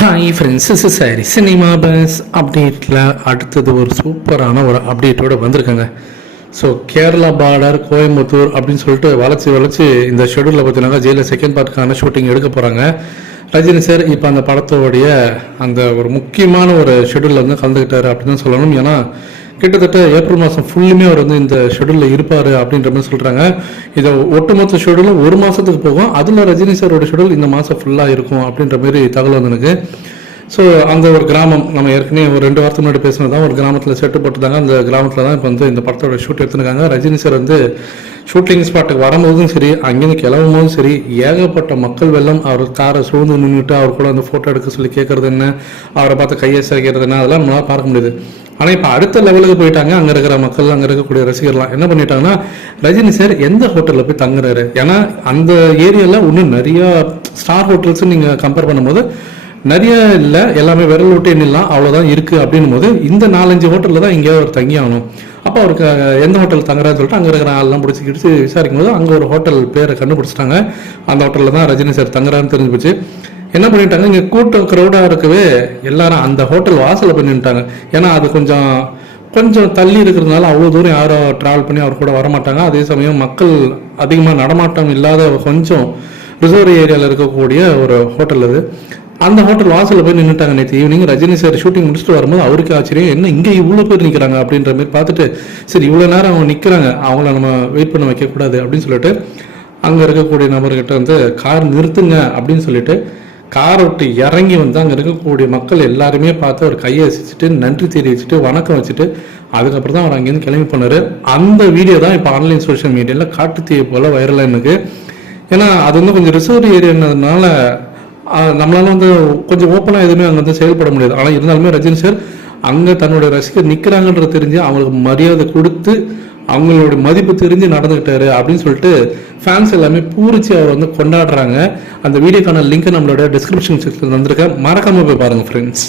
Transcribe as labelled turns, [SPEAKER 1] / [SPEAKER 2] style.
[SPEAKER 1] Hi friends is sorry cinema buzz அப்டேட்டில் அடுத்தது ஒரு சூப்பரான ஒரு அப்டேட்டோடு வந்திருக்காங்க. ஸோ கேரளா பார்டர் கோயம்புத்தூர் அப்படின்னு சொல்லிட்டு வளர்ச்சி வளர்ச்சி இந்த ஷெடியூலில் பார்த்தீங்கன்னா ஜெயிலில் செகண்ட் பார்ட்டுக்கான ஷூட்டிங் எடுக்க போகிறாங்க ரஜினி சார் இப்போ அந்த படத்தோடைய அந்த ஒரு முக்கியமான ஒரு ஷெடியூலில் வந்து கலந்துக்கிட்டார் அப்படின்னு தான் சொல்லணும். ஏன்னா கிட்டத்தட்ட ஏப்ரல் மாதம் ஃபுல்லுமே அவர் வந்து இந்த ஷெடியூலில் இருப்பார் அப்படின்ற மாதிரி சொல்கிறாங்க இதை ஒட்டுமொத்த ஷெடியூலும் ஒரு மாதத்துக்கு போகும். அதில் ரஜினி சாரோட ஷெடியூல் இந்த மாதம் ஃபுல்லாக இருக்கும் அப்படின்ற மாதிரி தகவல் வந்து எனக்கு ஸோ அந்த ஒரு கிராமம் நம்ம ஏற்கனவே ஒரு ரெண்டு வாரத்துக்கு முன்னாடி பேசினது தான் ஒரு கிராமத்தில் செட்டு போட்டுருந்தாங்க. அந்த கிராமத்தில் தான் இப்போ வந்து இந்த படத்தோட ஷூட் எடுத்துருக்காங்க. ரஜினி சார் வந்து ஷூட்டிங் ஸ்பாட்டுக்கு வரும்போதும் சரி அங்கேருந்து கிளம்பும் போதும் சரி ஏகப்பட்ட மக்கள் வெள்ளம் அவர் காரை சூழ்ந்து நின்றுட்டு அவர் கூட வந்து ஃபோட்டோ எடுக்க சொல்லி கேட்கறது என்ன அவரை பார்த்து கையை சேர்க்கிறது என்ன அதெல்லாம் நம்மளால் பார்க்க முடியுது. ஆனால் இப்போ அடுத்த லெவலுக்கு போயிட்டாங்க அங்கே இருக்கிற மக்கள் அங்கே இருக்கக்கூடிய ரசிகர்லாம் என்ன பண்ணிட்டாங்கன்னா ரஜினி சார் எந்த ஹோட்டலில் போய் தங்குறாரு? ஏன்னா அந்த ஏரியாவில் இன்னும் நிறையா ஸ்டார் ஹோட்டல்ஸ் நீங்கள் கம்பேர் பண்ணும்போது நிறைய இல்லை எல்லாமே விரல் விட்டு எண்ணிடலாம் அவ்வளோதான் இருக்குது அப்படின்னும் போது இந்த நாலஞ்சு ஹோட்டலில் தான் எங்கேயாவது ஒரு தங்கி ஆகணும். அப்போ அவருக்கு எந்த ஹோட்டல் தங்குறான்னு சொல்லிட்டு அங்கே இருக்கிற ஆள்லாம் பிடிச்சி கிடிச்சு விசாரிக்கும் போது அங்கே ஒரு ஹோட்டல் பேரை கண்டுபிடிச்சிட்டாங்க. அந்த ஹோட்டலில் தான் ரஜினி சார் தங்குறான்னு தெரிஞ்சு போச்சு. என்ன பண்ணிட்டாங்க இங்கே கூட்டம் க்ரௌடாக இருக்கவே எல்லாரும் அந்த ஹோட்டல் வாசலில் பண்ணிட்டாங்க ஏன்னா அது கொஞ்சம் கொஞ்சம் தள்ளி இருக்கிறதுனால அவ்வளோ தூரம் யாரும் ட்ராவல் பண்ணி அவர் கூட வரமாட்டாங்க. அதே சமயம் மக்கள் அதிகமாக நடமாட்டம் இல்லாத கொஞ்சம் ரிசர்வ் ஏரியாவில் இருக்கக்கூடிய ஒரு ஹோட்டல் அது. அந்த ஹோட்டல் வாசலில் போய் நின்றுட்டாங்க நேற்று ஈவினிங் ரஜினி சார் ஷூட்டிங் முடிச்சுட்டு வரும்போது அவருக்கு ஆச்சரியம். என்ன இங்கே இவ்வளோ பேர் நிற்கிறாங்க அப்படின்ற மாதிரி பார்த்துட்டு சரி இவ்வளோ நேரம் அவங்க நிற்கிறாங்க அவங்கள நம்ம வெயிட் பண்ண வைக்கக்கூடாது அப்படின்னு சொல்லிட்டு அங்கே இருக்கக்கூடிய நபர்கிட்ட வந்து கார் நிறுத்துங்க அப்படின்னு சொல்லிட்டு காரை விட்டு இறங்கி வந்து அங்கே இருக்கக்கூடிய மக்கள் எல்லாருமே பார்த்து அவர் கையை அசிச்சுட்டு நன்றி தெரிவிச்சுட்டு வணக்கம் வச்சுட்டு அதுக்கப்புறம் தான் அவர் அங்கேருந்து கிளம்பி போனார். அந்த வீடியோ தான் இப்போ ஆன்லைன் சோஷியல் மீடியாவில் காட்டு தீயை போல் வைரலாக எனக்கு ஏன்னா அது வந்து கொஞ்சம் ரிசர்வ் ஏரியானதுனால நம்மளால வந்து கொஞ்சம் ஓப்பனாக எதுவுமே அங்கே வந்து செயல்பட முடியாது. ஆனால் இருந்தாலுமே ரஜினி சார் அங்கே தன்னுடைய ரசிகர் நிற்கிறாங்கன்றது தெரிஞ்சு அவங்களுக்கு மரியாதை கொடுத்து அவங்களோட மதிப்பு தெரிஞ்சு நடந்துக்கிட்டாரு அப்படின்னு சொல்லிட்டு ஃபேன்ஸ் எல்லாமே பூரிச்சு அவர் வந்து கொண்டாடுறாங்க. அந்த வீடியோக்கான லிங்க் நம்மளோட டிஸ்கிரிப்ஷன் செக்ஷன் வந்திருக்கேன் மறக்காம போய் பாருங்க ஃப்ரெண்ட்ஸ்